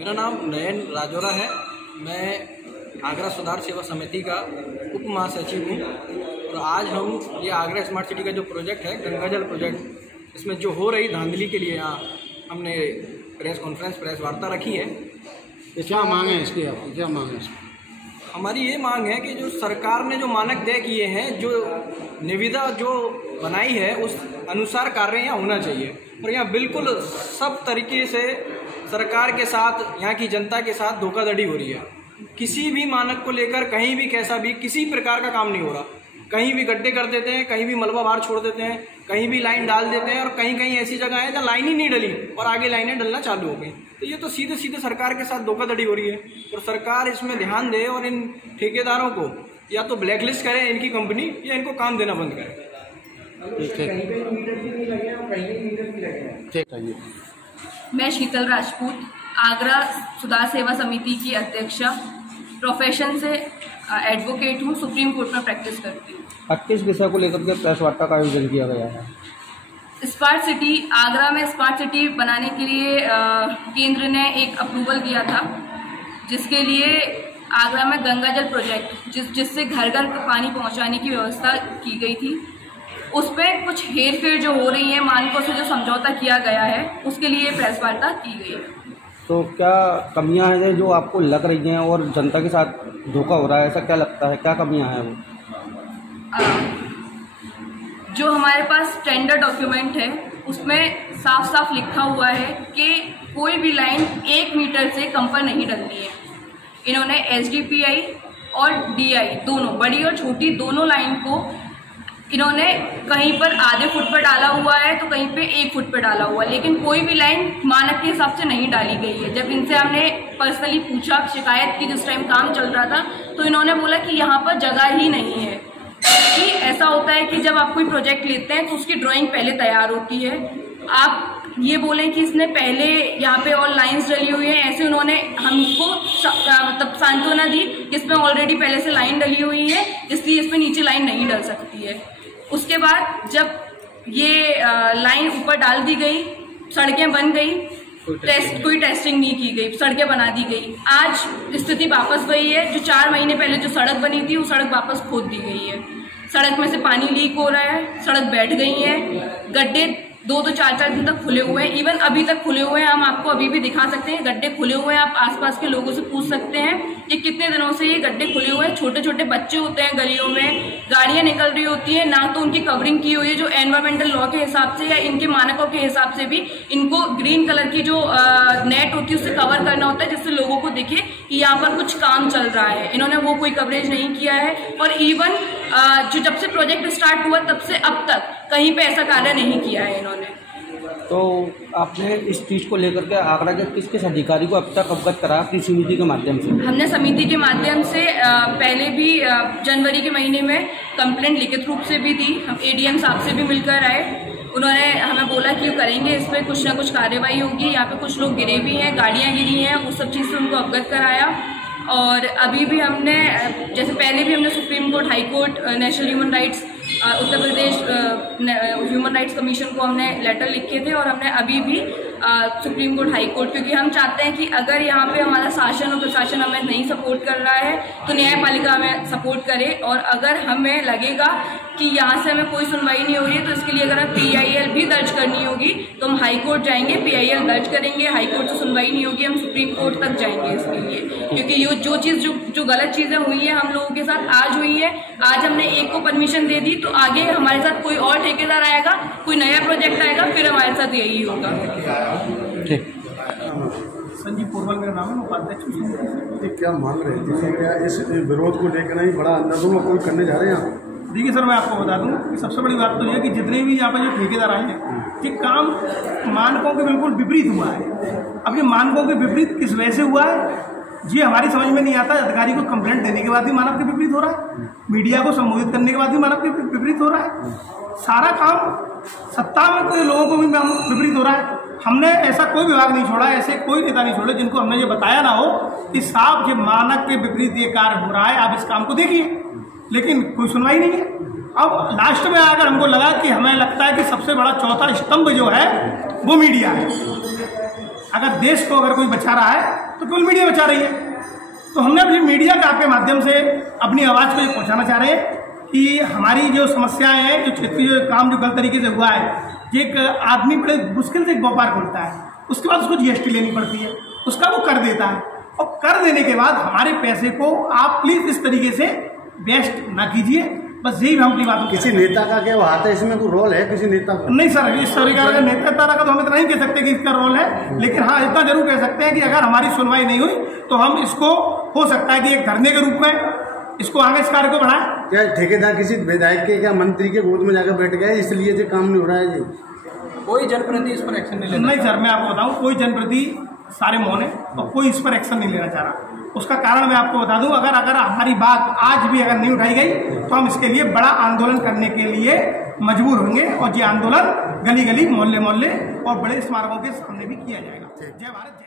मेरा नाम नयन राजौरा है। मैं आगरा सुधार सेवा समिति का उप महासचिव हूँ और आज हम ये आगरा स्मार्ट सिटी का जो प्रोजेक्ट है गंगा जल प्रोजेक्ट, इसमें जो हो रही धांधली के लिए यहाँ हमने प्रेस कॉन्फ्रेंस प्रेस वार्ता रखी है। क्या मांग है इसकी, आपकी क्या मांग है? हमारी ये मांग है कि जो सरकार ने जो मानक तय किए हैं, जो निविदा जो बनाई है, उस अनुसार कार्य यहाँ होना चाहिए। और यहाँ बिल्कुल सब तरीके से सरकार के साथ, यहाँ की जनता के साथ धोखाधड़ी हो रही है। किसी भी मानक को लेकर कहीं भी कैसा भी किसी प्रकार का काम नहीं हो रहा। कहीं भी गड्ढे कर देते हैं, कहीं भी मलबा बाहर छोड़ देते हैं, कहीं भी लाइन डाल देते हैं और कहीं कहीं ऐसी जगह है जहाँ लाइन ही नहीं डली और आगे लाइनें डलना चालू हो गई। तो ये तो सीधे सीधे सरकार के साथ धोखाधड़ी हो रही है और सरकार इसमें ध्यान दे और इन ठेकेदारों को या तो ब्लैकलिस्ट करे इनकी कंपनी या इनको काम देना बंद करे। मैं शीतल राजपूत, आगरा सुधार सेवा समिति की अध्यक्षा, प्रोफेशन से एडवोकेट हूँ, सुप्रीम कोर्ट में प्रैक्टिस करती हूँ। किस विषय को लेकर के प्रेस वार्ता का आयोजन किया गया है? स्मार्ट सिटी, आगरा में स्मार्ट सिटी बनाने के लिए केंद्र ने एक अप्रूवल दिया था, जिसके लिए आगरा में गंगा जल प्रोजेक्ट जिससे घर घर पानी पहुंचाने की व्यवस्था की गई थी, उस पर कुछ हेर फेर जो हो रही है, मानकों से जो समझौता किया गया है, उसके लिए प्रेस वार्ता की गई है। तो क्या कमियां हैं जो आपको लग रही हैं और जनता के साथ धोखा हो रहा है, ऐसा क्या लगता है? क्या कमियां हैं वो? जो हमारे पास टेंडर डॉक्यूमेंट है, उसमें साफ साफ लिखा हुआ है कि कोई भी लाइन 1 मीटर से कम पर नहीं डलनी है। इन्होंने SDPI और DI दोनों, बड़ी और छोटी दोनों लाइन को इन्होंने कहीं पर आधे फुट पर डाला हुआ है तो कहीं पे 1 फुट पर डाला हुआ है, लेकिन कोई भी लाइन मानक के हिसाब से नहीं डाली गई है। जब इनसे हमने पर्सनली पूछा, शिकायत की, जिस टाइम काम चल रहा था, तो इन्होंने बोला कि यहाँ पर जगह ही नहीं है। कि ऐसा होता है कि जब आप कोई प्रोजेक्ट लेते हैं तो उसकी ड्राइंग पहले तैयार होती है। आप ये बोलें कि इसने पहले यहाँ पे और लाइंस डली हुई है, ऐसे उन्होंने हमको मतलब सांत्वना दी, इसमें ऑलरेडी पहले से लाइन डली हुई है, इसलिए इसमें नीचे लाइन नहीं डल सकती है। उसके बाद जब ये लाइन ऊपर डाल दी गई, सड़कें बन गई, कोई टेस्टिंग नहीं की गई, सड़कें बना दी गई। आज स्थिति वापस वही है। जो 4 महीने पहले जो सड़क बनी थी, वो सड़क वापस खोद दी गई है। सड़क में से पानी लीक हो रहा है, सड़क बैठ गई है, गड्ढे 2-2, 4-4 दिन तक खुले हुए हैं, इवन अभी तक खुले हुए हैं। हम आपको अभी भी दिखा सकते हैं, गड्ढे खुले हुए हैं। आप आसपास के लोगों से पूछ सकते हैं कि कितने दिनों से ये गड्ढे खुले हुए हैं। छोटे छोटे बच्चे होते हैं गलियों में, गाड़ियां निकल रही होती हैं, ना तो उनकी कवरिंग की हुई है जो एनवायरमेंटल लॉ के हिसाब से या इनके मानकों के हिसाब से भी इनको ग्रीन कलर की जो नेट होती है उससे कवर करना होता है, जिससे लोगों को दिखे कि यहाँ पर कुछ काम चल रहा है। इन्होंने वो कोई कवरेज नहीं किया है और इवन जो जब से प्रोजेक्ट स्टार्ट हुआ तब से अब तक कहीं पे ऐसा कार्य नहीं किया है इन्होंने। तो आपने इस चीज़ को लेकर के आगरा के किस किस अधिकारी को अब तक अवगत करा अपनी समिति के माध्यम से? हमने समिति के माध्यम से पहले भी जनवरी के महीने में कंप्लेंट लिखित रूप से भी दी। हम ADM साहब से भी मिलकर आए। उन्होंने हमें बोला कि करेंगे, इस पर कुछ ना कुछ कार्रवाई होगी। यहाँ पे कुछ लोग गिरे भी हैं, गाड़ियाँ गिरी हैं, उस सब चीज़ से उनको अवगत कराया। और अभी भी हमने, जैसे पहले भी हमने Supreme Court, High Court, National Human Rights, Uttar Pradesh Human Rights Commission को हमने लेटर लिखे थे और हमने अभी भी सुप्रीम कोर्ट, हाई कोर्ट, क्योंकि हम चाहते हैं कि अगर यहाँ पे हमारा शासन और प्रशासन हमें नहीं सपोर्ट कर रहा है तो न्यायपालिका हमें सपोर्ट करे। और अगर हमें लगेगा कि यहाँ से हमें कोई सुनवाई नहीं हो रही है तो इसके लिए अगर हमें PIL भी दर्ज करनी होगी तो हम हाई कोर्ट जाएंगे, PIL दर्ज करेंगे। हाई कोर्ट से सुनवाई नहीं होगी, हम सुप्रीम कोर्ट तक जाएंगे इसके लिए, क्योंकि ये जो चीज़ जो गलत चीज़ें हुई है हम लोगों के साथ आज हुई है। आज हमने एक को परमिशन दे दी तो आगे हमारे साथ कोई और ठेकेदार आएगा, कोई नया प्रोजेक्ट आएगा, फिर हमारे साथ यही होगा। संजीव पोरवल मेरा नाम है, उपाध्यक्ष। क्या मांग रहे थे? क्या इस विरोध को लेकर ही बड़ा अंदाजों में कोई करने जा रहे हैं? देखिए सर, मैं आपको बता दूं कि सबसे बड़ी बात तो यह है कि जितने भी यहाँ पर जो ठेकेदार आए हैं, ये काम मानकों के बिल्कुल विपरीत हुआ है। अब ये मानकों के विपरीत किस वजह से हुआ है ये हमारी समझ में नहीं आता। अधिकारी को कंप्लेंट देने के बाद भी मानक के विपरीत हो रहा है, मीडिया को संबोधित करने के बाद भी मानक के विपरीत हो रहा है। सारा काम सत्ता में कोई लोगों को भी विपरीत हो रहा है। हमने ऐसा कोई विभाग नहीं छोड़ा, ऐसे कोई नेता नहीं छोड़े जिनको हमने ये बताया ना हो कि साहब ये मानक के विपरीत ये कार्य हो रहा है, आप इस काम को देखिए, लेकिन कोई सुनवाई नहीं है। अब लास्ट में आकर हमको लगा कि हमें लगता है कि सबसे बड़ा चौथा स्तंभ जो है वो मीडिया है। अगर देश को अगर कोई बचा रहा है तो केवल मीडिया बचा रही है। तो हमने अपनी मीडिया के आपके माध्यम से अपनी आवाज़ को ये पहुँचाना चाह रहे हैं कि हमारी जो समस्याएं हैं, जो क्षेत्रीय काम जो गलत तरीके से हुआ है, एक आदमी बड़े मुश्किल से एक व्यापार खोलता है, उसके बाद उसको जीएसटी लेनी पड़ती है, उसका वो कर देता है, और कर देने के बाद हमारे पैसे को आप प्लीज इस तरीके से वेस्ट ना कीजिए। बस यही हम अपनी बात। किसी नेता का क्या हाथ है इसमें, कोई रोल है किसी नेता का? नहीं सर, इस सरकार का नेता का तो हम इतना नहीं कह सकते कि इसका रोल है, लेकिन हाँ इतना जरूर कह सकते हैं कि अगर हमारी सुनवाई नहीं हुई तो हम इसको हो सकता है कि एक धरने के रूप में इसको आगे इस कार्य को बढ़ाएं। क्या ठेकेदार किसी विधायक के क्या मंत्री के गोद में जाकर बैठ गए इसलिए जो काम नहीं हो रहा है जी? कोई जनप्रतिनिधि इस पर एक्शन नहीं लेना? नहीं सर, मैं आपको बताऊं, कोई जनप्रतिनिधि सारे मौन है और कोई इस पर एक्शन नहीं लेना चाह रहा। उसका कारण मैं आपको बता दूं, अगर हमारी बात आज भी अगर नहीं उठाई गई तो हम इसके लिए बड़ा आंदोलन करने के लिए मजबूर होंगे, और ये आंदोलन गली गली मोहल्ले मोहल्ले और बड़े स्मारकों के सामने भी किया जाएगा। जय भारत।